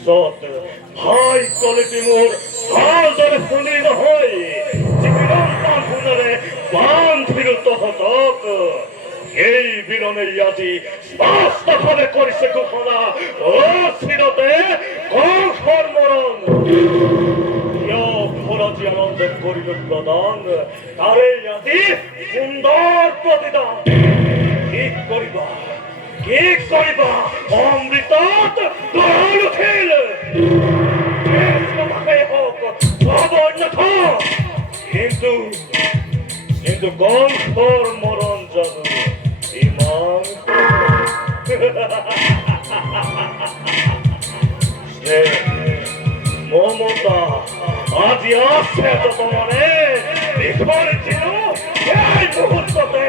ইজ্জত ভাই কলিটি মোর হাল ধরে ফুলি নহয় জীবন বাঁধুনরে বান্ধিরত হতক এই বিরণে আজি স্পষ্টভাবে করিছে ঘোষণা ও শিরতে কংসর মরণ ঘোরাজি আনন্দ করিল প্রদান তারে আজি সুন্দর প্রতিদান কি করিবা কি করিবা অমৃতত দয়াল উঠিল হোক কিন্তু কিন্তু কংসর মরণ যেন ইমান মমতা আজি আসছে তো তোমারে বিধরে ছিল এই মুহূর্ততে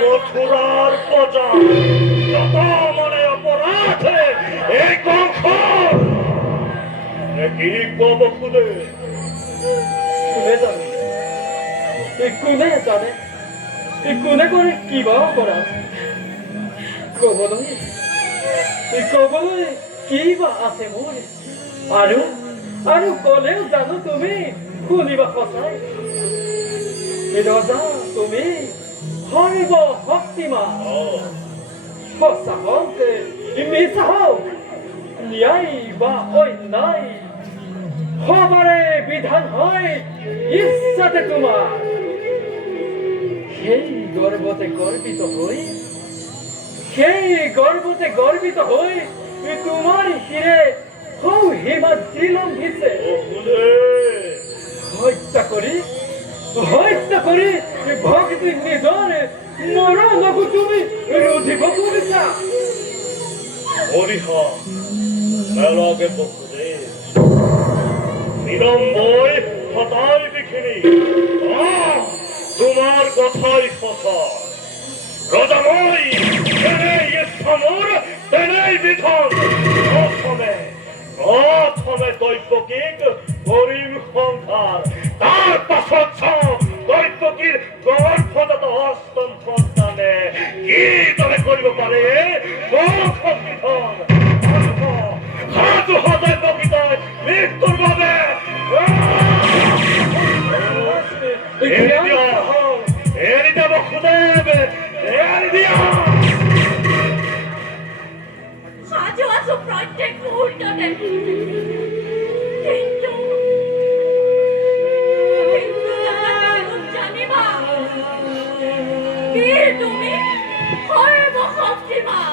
মথুরার প্রজা যত মনে অপরাধ এই কংস কি কব খুদে কোনে জানে কোনে জানে কোনে করে কিবা অপরাধ কবলৈ কিবা আছে মোৰ আৰু কলেও জানো তুমি শুনিবা সঁচাই ৰজা তুমি সৰ্ব শক্তিমান সঁচা হওক মিছা হওক ন্যায় বা অন্যায় সবৰে বিধান হয় ইচ্ছাতে তোমাৰ সেই গৰ্বতে গৰ্বিত হৈ তোমাৰ শিৰে সৌ হিমা জিলম্ভিছে হত্যা কৰি ভক্তি নিজৰ মৰণকো তুমি ৰুধিব খুজিছা হরিহা মেলাকে পক্ষে নিরম্বই হতাই বিখিনি তোমার কথাই কথা রজাময় তেনেই স্থামর তেনেই বিধান প্রথমে দৈবকিক গরিম সংসার তার পাছত দৈবকীর গর্ভজাত অষ্টম সন্তানে কি তবে করিব পারে মৃত্যুর ভাবে প্রত্যেক মুহূর্ততে জানিবা তুমি সর্বশক্তিমান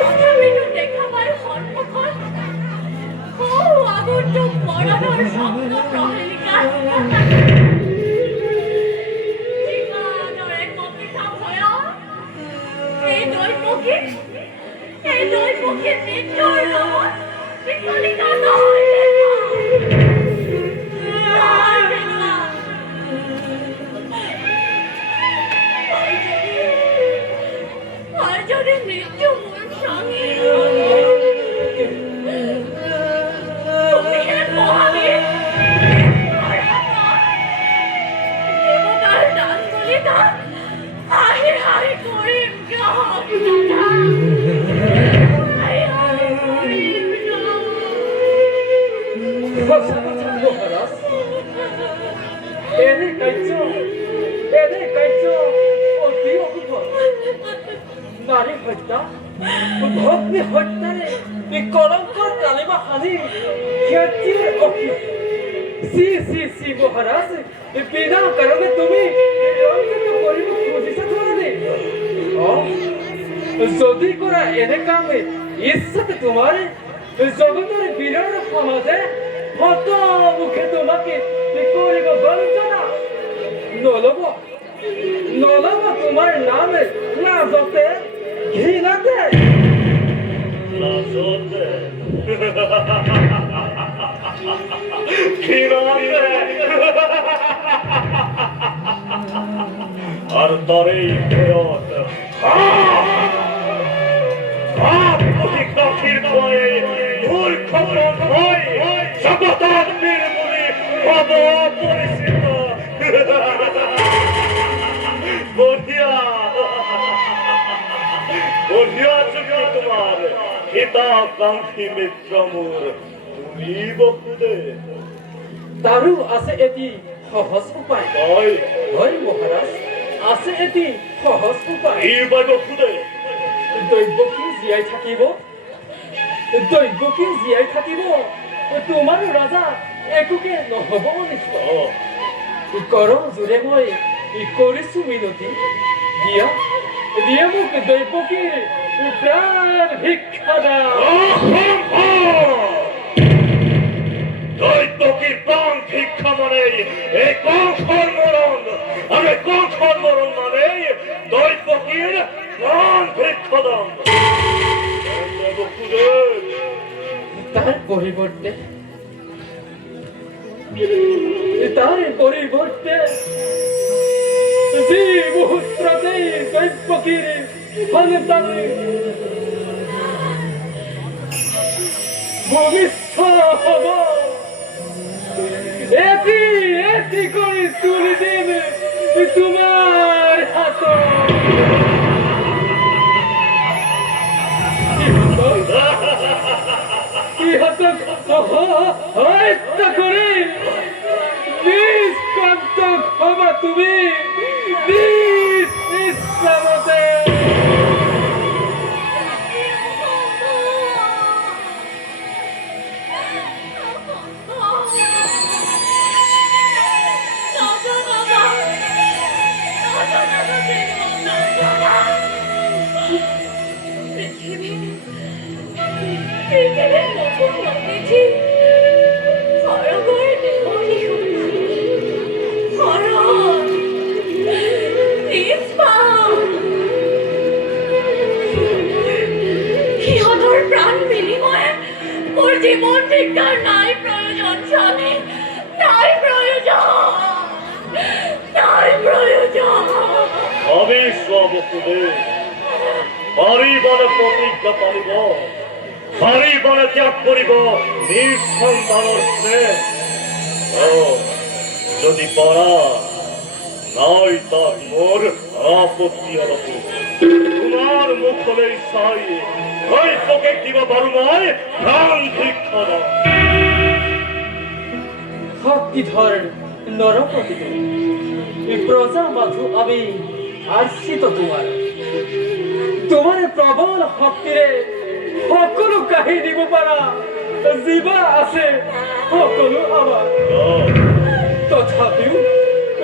তথাপিতো দেখাবাৰ সন্মুখত আগন্তুক মৰণৰ স্বপ্ন প্ৰহেলিকা যিমানৰে কবিতা ভয় এই দৈবকীৰ মৃত্যুৰ লগত বিচলিত নহয় মৃত্যু মোৰ স্বামী Ele caiu, নারী হত্যা ভগ্নী হত্যারে কলঙ্কর কালিমা হানি খ্যাতির অফিস সি সি সি মহারাজ বিনা কারণে তুমি রঞ্জিত করিব খুঁজিছা ধরে যদি করা এনে কামে ইচ্ছাতে তোমার জগতের বিরল সমাজে হত মুখে তোমাকে করিব বঞ্চনা নলব নলব তোমার নামে লাজতে ঘৃণাতে লাজতে ঘৃণাতে আর তরেই ফেরত অধিকাক্ষীর ভয়ে ভুল খবর ভয় জগতার নির্মূলে অপরিচিত বঢ়িয়া বঢ়িয়া চুক্তি তোমার হিতাকাঙ্ক্ষী মিত্র মোর তুমি বসুদেব তারও আছে এটি সহজ উপায় হয় হয় মহারাজ আছে এটি সহজ উপায় এই বা বসুদেব দৈব কি জীয়াই থাকিব দৈব কি জীয়াই থাকিব তোমাৰ ৰজা একোকে নহব নিশ্চয় কৰ জোৰে মই কৰিছো মিনতি দিয়া দিয়া মোক দৈবকীৰ প্ৰাণ ভিক্ষা দাও দৈবকীর প্রাণ ভিক্ষা মানে এই কংসর মরণ আর এই কংসর মরণ মানে দৈবকীর প্রাণ ভিক্ষা দান তার পরিবর্তে যে মুহূর্ততেই দৈবকীর সন্তানে ভূমিষ্ঠ হব এটি এটি করে তুলে দেবে তোমার হাত হত্যা করে নিষ্কান্ত ক্ষমা তুমি নিজ ইসলামতে পৃথিবীর নতুন নদীজি সরগর নিমনি হরণ সিহঁতৰ প্ৰাণ বিনিময়ে মোৰ জীবন ভিক্ষাৰ নাই প্ৰয়োজন স্বামী নাই প্ৰয়োজন নাই প্ৰয়োজন আমি স্ববসুদেব পারিবারে প্রতিজ্ঞা পালিব পারিবারে ত্যাগ করিব নিজ সন্তানের স্নেহ যদি পারা নাই তার মোর আপত্তি হলব তোমার মুখ হলে চাই ওই তোকে কিবা পারু নয় প্রাণ ভিক্ষা দাও শক্তিধর নরপতি প্রজা বাধু আমি আশ্রিত তোমার প্রবল শক্তিরে সকলো কাহি দিব পাৰা জীৱা আছে সকলো আমাৰ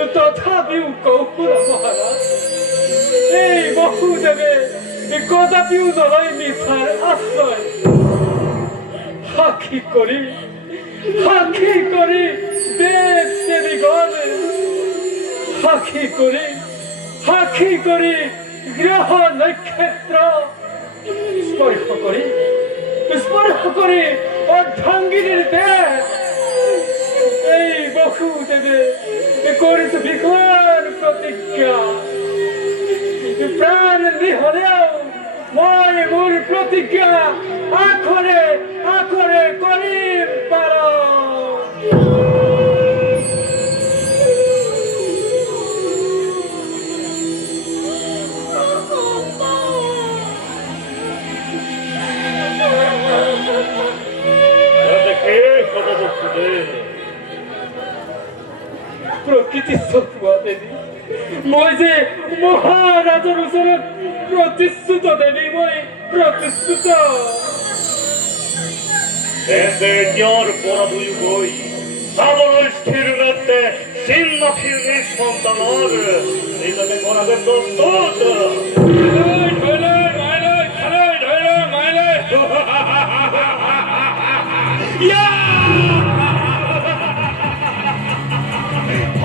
তথাপিও কৌশল মহাৰাজ এই বসুদেৱে কদাপিও নলয় মিছাৰ আশ্ৰয় সাক্ষী কৰি দেৱ দেৱীগণ সাক্ষী কৰি গ্ৰহ নক্ষত্ৰ স্পর্শ করে অর্ধাঙ্গিনীর দেহ এই বসুদেবে করেছে বিকট প্রতিজ্ঞা প্রাণ নিহলেও মই মোর প্রতিজ্ঞা আখরে করি পারো প্রকৃতি চকুয়া দেবী মই যে মহারাজৰ ওচৰত প্রতিশ্রুত দেবী মই প্রতিশ্রুত এতে জ্ঞর পরাবই সাবল স্থির রাখতে সিন্নখির নিঃসন্তানর নিজকে করাবে প্রস্তুত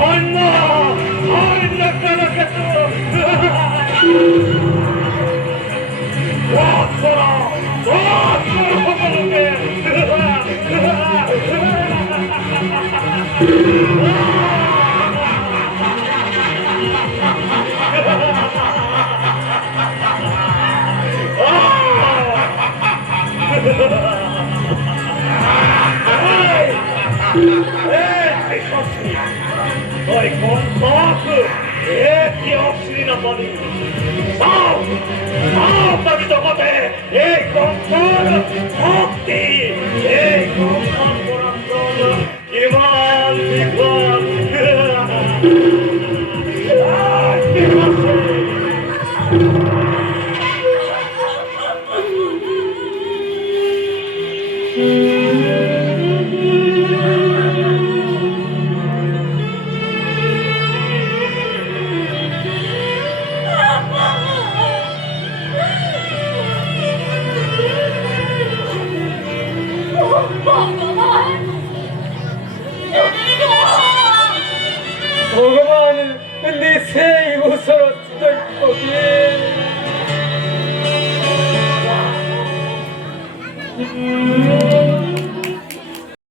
অন্য অন্য কারকে Oi, con poco! Che oscina boni! Sao! Sao, partito con te! E con poco! Occhi! E con poco razzolo! Che manti qua! Ah, che ভগবান দিছে